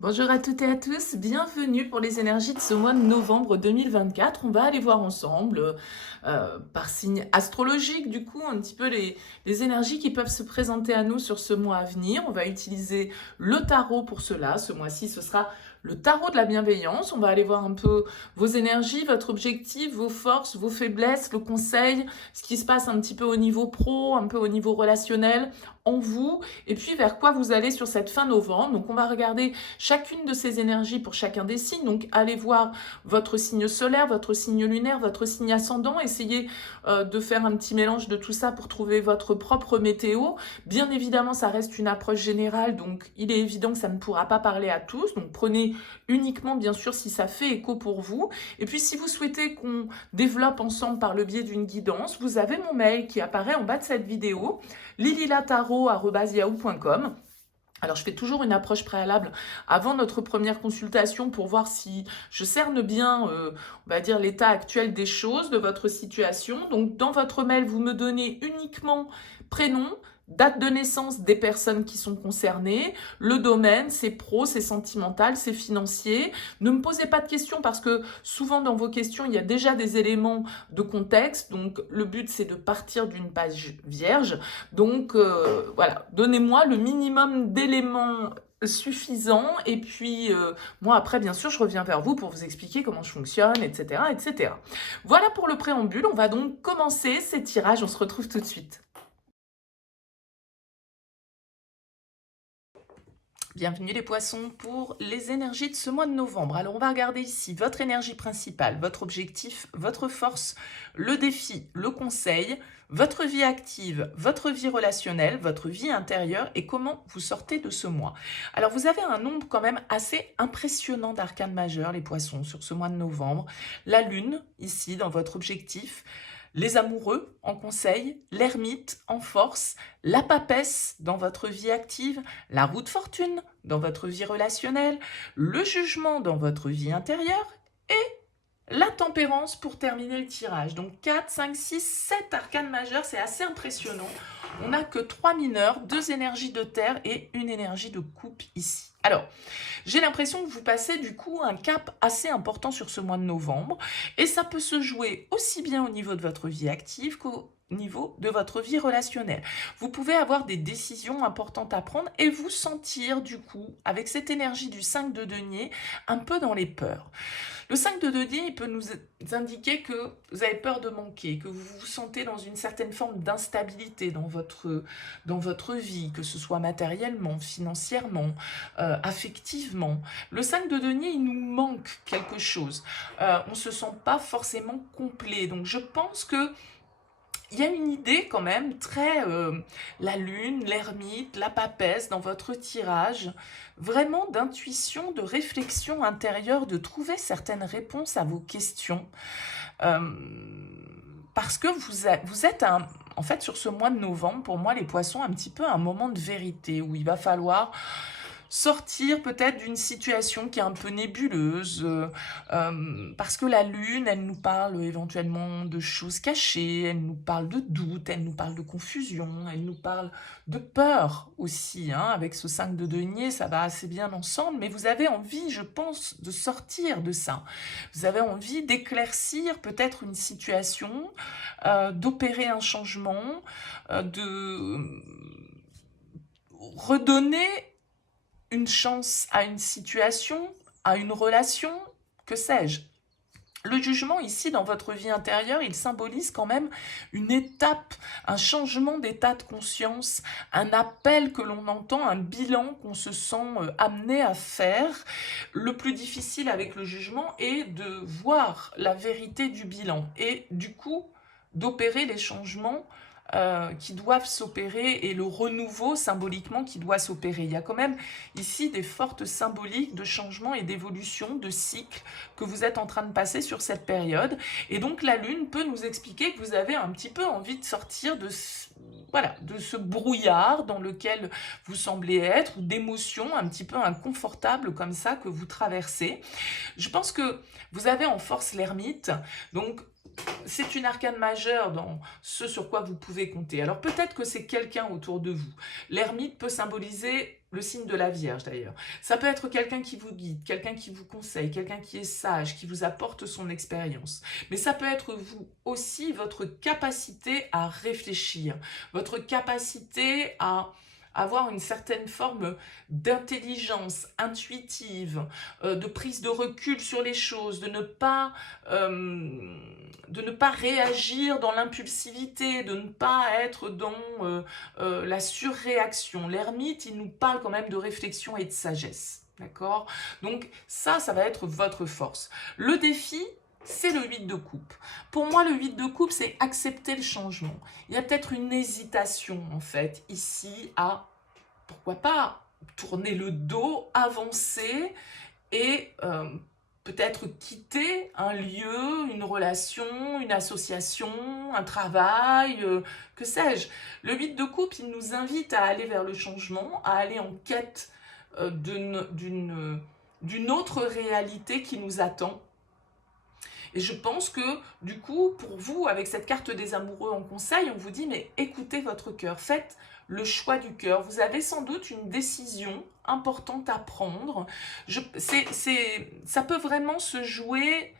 Bonjour à toutes et à tous, bienvenue pour les énergies de ce mois de novembre 2024. On va aller voir ensemble, par signe astrologique, du coup, un petit peu les énergies qui peuvent se présenter à nous sur ce mois à venir. On va utiliser le tarot pour cela. Ce mois-ci, ce sera le tarot de la bienveillance. On va aller voir un peu vos énergies, votre objectif, vos forces, vos faiblesses, le conseil, ce qui se passe un petit peu au niveau pro, un peu au niveau relationnel en vous, et puis vers quoi vous allez sur cette fin novembre. Donc on va regarder chacune de ces énergies pour chacun des signes. Donc allez voir votre signe solaire, votre signe lunaire, votre signe ascendant. Essayez de faire un petit mélange de tout ça pour trouver votre propre météo. Bien évidemment, ça reste une approche générale, donc il est évident que ça ne pourra pas parler à tous. Donc prenez uniquement, bien sûr, si ça fait écho pour vous. Et puis si vous souhaitez qu'on développe ensemble par le biais d'une guidance, vous avez mon mail qui apparaît en bas de cette vidéo, lililataro@yahoo.com. Alors, je fais toujours une approche préalable avant notre première consultation pour voir si je cerne bien, on va dire, l'état actuel des choses, de votre situation. Donc, dans votre mail, vous me donnez uniquement prénom, date de naissance des personnes qui sont concernées, le domaine, c'est pro, c'est sentimental, c'est financier. Ne me posez pas de questions parce que souvent dans vos questions, il y a déjà des éléments de contexte. Donc, le but, c'est de partir d'une page vierge. Donc voilà, donnez-moi le minimum d'éléments suffisants et puis moi après bien sûr je reviens vers vous pour vous expliquer comment je fonctionne, etc., etc. Voilà pour le préambule, on va donc commencer ces tirages, on se retrouve tout de suite. Bienvenue les poissons pour les énergies de ce mois de novembre. Alors on va regarder ici votre énergie principale, votre objectif, votre force, le défi, le conseil, votre vie active, votre vie relationnelle, votre vie intérieure et comment vous sortez de ce mois. Alors vous avez un nombre quand même assez impressionnant d'arcanes majeurs les poissons sur ce mois de novembre. La lune ici dans votre objectif, les amoureux en conseil, l'ermite en force, la papesse dans votre vie active, la roue de fortune dans votre vie relationnelle, le jugement dans votre vie intérieure et la tempérance pour terminer le tirage. Donc 4, 5, 6, 7 arcanes majeures, c'est assez impressionnant. On n'a que 3 mineurs, 2 énergies de terre et une énergie de coupe ici. Alors, j'ai l'impression que vous passez du coup un cap assez important sur ce mois de novembre et ça peut se jouer aussi bien au niveau de votre vie active qu'au niveau de votre vie relationnelle. Vous pouvez avoir des décisions importantes à prendre et vous sentir du coup, avec cette énergie du 5 de denier, un peu dans les peurs. Le 5 de denier, il peut nous indiquer que vous avez peur de manquer, que vous vous sentez dans une certaine forme d'instabilité dans votre vie, que ce soit matériellement, financièrement, affectivement. Le 5 de denier, il nous manque quelque chose. On ne se sent pas forcément complet. Donc je pense que il y a une idée quand même très la lune, l'ermite, la papesse dans votre tirage, vraiment d'intuition, de réflexion intérieure, de trouver certaines réponses à vos questions. Euh, Parce que vous êtes en fait sur ce mois de novembre, pour moi les poissons, un petit peu un moment de vérité où il va falloir sortir peut-être d'une situation qui est un peu nébuleuse, parce que la lune, elle nous parle éventuellement de choses cachées, elle nous parle de doute, elle nous parle de confusion, elle nous parle de peur aussi, hein. Avec ce 5 de denier, ça va assez bien ensemble, mais vous avez envie, je pense, de sortir de ça. Vous avez envie d'éclaircir peut-être une situation, d'opérer un changement, de redonner une chance à une situation, à une relation, que sais-je. Le jugement ici dans votre vie intérieure, il symbolise quand même une étape, un changement d'état de conscience, un appel que l'on entend, un bilan qu'on se sent amené à faire. Le plus difficile avec le jugement est de voir la vérité du bilan et du coup d'opérer les changements qui doivent s'opérer et le renouveau symboliquement qui doit s'opérer. Il y a quand même ici des fortes symboliques de changement et d'évolution, de cycle que vous êtes en train de passer sur cette période. Et donc la Lune peut nous expliquer que vous avez un petit peu envie de sortir de voilà, de ce brouillard dans lequel vous semblez être, ou d'émotions un petit peu inconfortables comme ça que vous traversez. Je pense que vous avez en force l'ermite, donc c'est une arcane majeure dans ce sur quoi vous pouvez compter. Alors peut-être que c'est quelqu'un autour de vous. L'ermite peut symboliser le signe de la Vierge d'ailleurs. Ça peut être quelqu'un qui vous guide, quelqu'un qui vous conseille, quelqu'un qui est sage, qui vous apporte son expérience. Mais ça peut être vous aussi, votre capacité à réfléchir, votre capacité à avoir une certaine forme d'intelligence intuitive, de prise de recul sur les choses, de ne pas réagir dans l'impulsivité, de ne pas être dans la surréaction. L'ermite, il nous parle quand même de réflexion et de sagesse. D'accord? Donc ça va être votre force. Le défi, c'est le 8 de coupe. Pour moi, le 8 de coupe, c'est accepter le changement. Il y a peut-être une hésitation, en fait, ici, à, pourquoi pas, tourner le dos, avancer et peut-être quitter un lieu, une relation, une association, un travail, que sais-je. Le 8 de coupe, il nous invite à aller vers le changement, à aller en quête d'une autre réalité qui nous attend. Et je pense que, du coup, pour vous, avec cette carte des amoureux en conseil, on vous dit, mais écoutez votre cœur, faites le choix du cœur. Vous avez sans doute une décision importante à prendre. Ça peut vraiment se jouer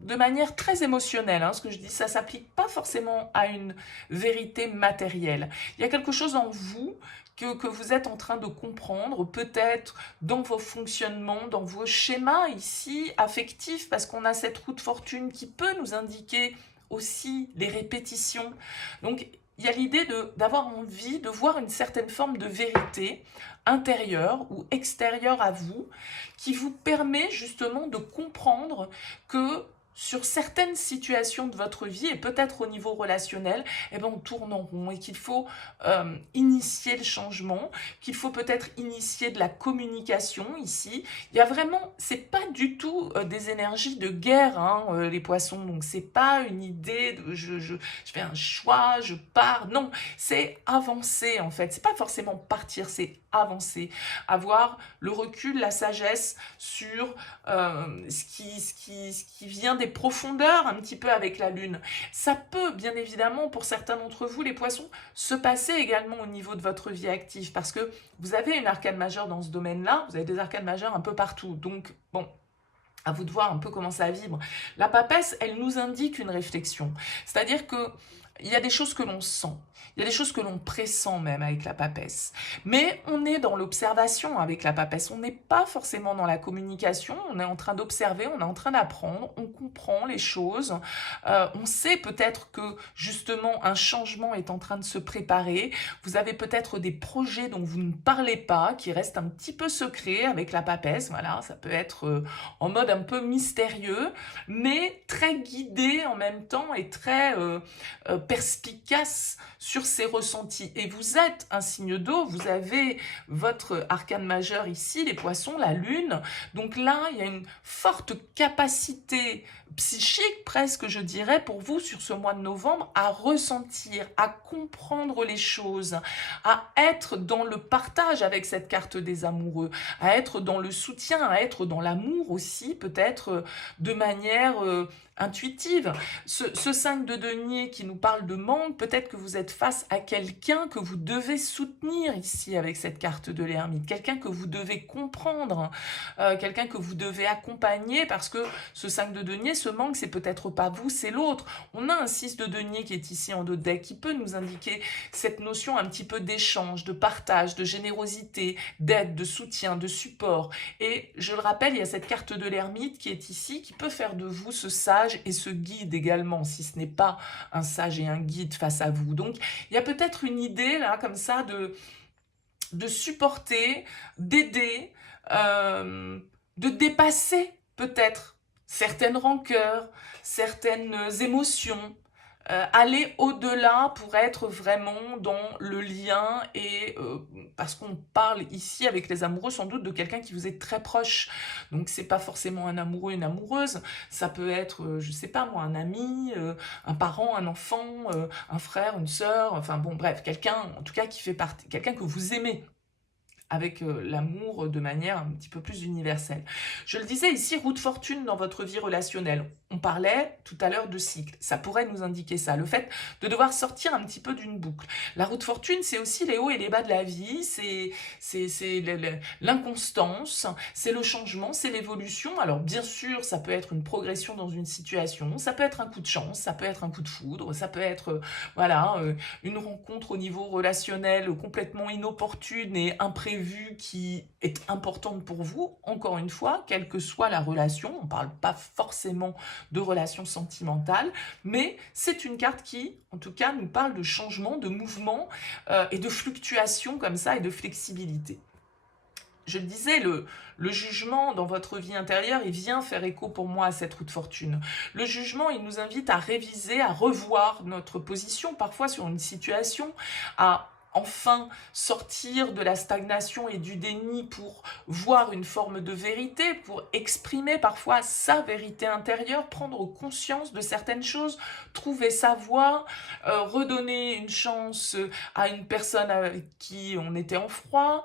de manière très émotionnelle, hein, ce que je dis, ça ne s'applique pas forcément à une vérité matérielle. Il y a quelque chose en vous que vous êtes en train de comprendre, peut-être dans vos fonctionnements, dans vos schémas ici affectifs, parce qu'on a cette roue de fortune qui peut nous indiquer aussi les répétitions. Donc, il y a l'idée d'avoir envie de voir une certaine forme de vérité intérieure ou extérieure à vous, qui vous permet justement de comprendre que sur certaines situations de votre vie, et peut-être au niveau relationnel, eh ben on tourne en rond et qu'il faut initier le changement, qu'il faut peut-être initier de la communication ici. Il y a vraiment, c'est pas du tout des énergies de guerre, hein, les poissons, donc c'est pas une idée de je fais un choix, je pars, non, c'est avancer en fait, c'est pas forcément partir, c'est avancer, avoir le recul, la sagesse sur ce qui vient des profondeurs un petit peu avec la lune. Ça peut bien évidemment pour certains d'entre vous les poissons se passer également au niveau de votre vie active parce que vous avez une arcane majeure dans ce domaine-là, vous avez des arcanes majeures un peu partout, donc bon, à vous de voir un peu comment ça vibre. La papesse, elle nous indique une réflexion, c'est-à-dire que il y a des choses que l'on sent, il y a des choses que l'on pressent même avec la papesse. Mais on est dans l'observation avec la papesse, on n'est pas forcément dans la communication, on est en train d'observer, on est en train d'apprendre, on comprend les choses, on sait peut-être que justement un changement est en train de se préparer, vous avez peut-être des projets dont vous ne parlez pas, qui restent un petit peu secrets avec la papesse, voilà, ça peut être en mode un peu mystérieux, mais très guidé en même temps et très perspicace sur ses ressentis. Et vous êtes un signe d'eau, vous avez votre arcane majeur ici, les poissons, la lune. Donc là, il y a une forte capacité psychique presque, je dirais, pour vous sur ce mois de novembre, à ressentir, à comprendre les choses, à être dans le partage avec cette carte des amoureux, à être dans le soutien, à être dans l'amour aussi, peut-être de manière intuitive. Ce 5 de denier qui nous parle de manque, peut-être que vous êtes face à quelqu'un que vous devez soutenir ici avec cette carte de l'ermite, quelqu'un que vous devez comprendre, quelqu'un que vous devez accompagner parce que ce 5 de denier, ce manque, c'est peut-être pas vous, c'est l'autre. On a un 6 de denier qui est ici en dos de deck qui peut nous indiquer cette notion un petit peu d'échange, de partage, de générosité, d'aide, de soutien, de support. Et je le rappelle, il y a cette carte de l'ermite qui est ici, qui peut faire de vous ce sage et ce guide également, si ce n'est pas un sage et un guide face à vous. Donc, il y a peut-être une idée, là, comme ça, de supporter, d'aider, de dépasser, peut-être, certaines rancœurs, certaines émotions, aller au-delà pour être vraiment dans le lien et parce qu'on parle ici avec les amoureux sans doute de quelqu'un qui vous est très proche, donc c'est pas forcément un amoureux, une amoureuse, ça peut être je sais pas moi, un ami, un parent, un enfant, un frère, une sœur, enfin bon bref, quelqu'un en tout cas qui fait partie, quelqu'un que vous aimez avec l'amour de manière un petit peu plus universelle. Je le disais ici, roue de fortune dans votre vie relationnelle. On parlait tout à l'heure de cycle. Ça pourrait nous indiquer ça, le fait de devoir sortir un petit peu d'une boucle. La roue de fortune, c'est aussi les hauts et les bas de la vie, c'est l'inconstance, c'est le changement, c'est l'évolution. Alors bien sûr, ça peut être une progression dans une situation, ça peut être un coup de chance, ça peut être un coup de foudre, ça peut être voilà, une rencontre au niveau relationnel complètement inopportune et imprévue qui est importante pour vous, encore une fois, quelle que soit la relation, on ne parle pas forcément de relations sentimentales, mais c'est une carte qui, en tout cas, nous parle de changement, de mouvement et de fluctuation comme ça et de flexibilité. Je le disais, le jugement dans votre vie intérieure, il vient faire écho pour moi à cette roue de fortune. Le jugement, il nous invite à réviser, à revoir notre position, parfois sur une situation, à enfin sortir de la stagnation et du déni pour voir une forme de vérité, pour exprimer parfois sa vérité intérieure, prendre conscience de certaines choses, trouver sa voie, redonner une chance à une personne avec qui on était en froid.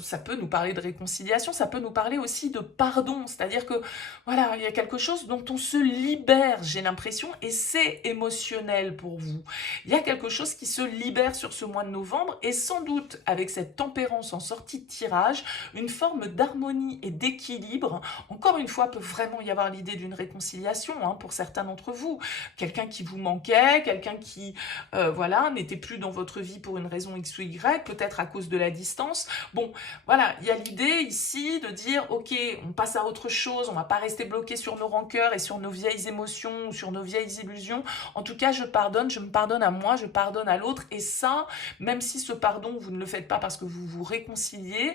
Ça peut nous parler de réconciliation, ça peut nous parler aussi de pardon, c'est-à-dire que voilà, il y a quelque chose dont on se libère, j'ai l'impression, et c'est émotionnel pour vous. Il y a quelque chose qui se libère sur ce mois de novembre, et sans doute avec cette tempérance en sortie de tirage, une forme d'harmonie et d'équilibre. Encore une fois, peut vraiment y avoir l'idée d'une réconciliation pour certains d'entre vous. Quelqu'un qui vous manquait, quelqu'un qui voilà, n'était plus dans votre vie pour une raison X ou Y, peut-être à cause de la distance. Bon, voilà, il y a l'idée ici de dire, ok, on passe à autre chose, on ne va pas rester bloqué sur nos rancœurs et sur nos vieilles émotions, ou sur nos vieilles illusions. En tout cas, je me pardonne à moi, je pardonne à l'autre. Et ça, même si ce pardon, vous ne le faites pas parce que vous vous réconciliez,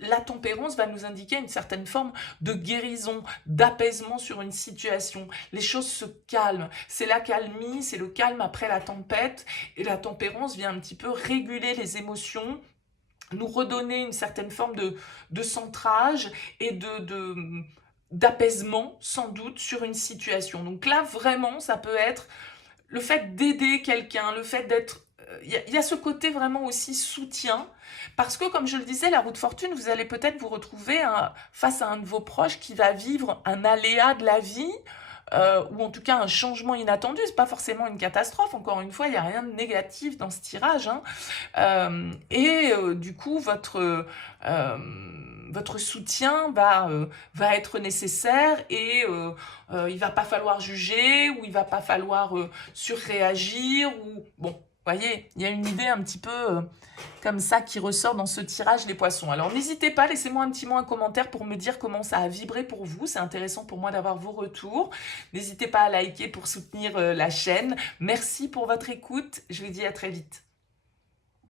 la tempérance va nous indiquer une certaine forme de guérison, d'apaisement sur une situation. Les choses se calment. C'est l'accalmie, c'est le calme après la tempête. Et la tempérance vient un petit peu réguler les émotions, nous redonner une certaine forme de centrage et d'apaisement, sans doute, sur une situation. Donc là, vraiment, ça peut être le fait d'aider quelqu'un, le fait d'être... Il y a ce côté vraiment aussi soutien, parce que, comme je le disais, la roue de fortune, vous allez peut-être vous retrouver face à un de vos proches qui va vivre un aléa de la vie, ou en tout cas un changement inattendu. C'est pas forcément une catastrophe, encore une fois, il n'y a rien de négatif dans ce tirage, du coup, votre soutien va être nécessaire et il va pas falloir juger ou il va pas falloir surréagir ou bon. Voyez, il y a une idée un petit peu comme ça qui ressort dans ce tirage les poissons. Alors n'hésitez pas, laissez-moi un petit mot, un commentaire pour me dire comment ça a vibré pour vous. C'est intéressant pour moi d'avoir vos retours. N'hésitez pas à liker pour soutenir la chaîne. Merci pour votre écoute. Je vous dis à très vite.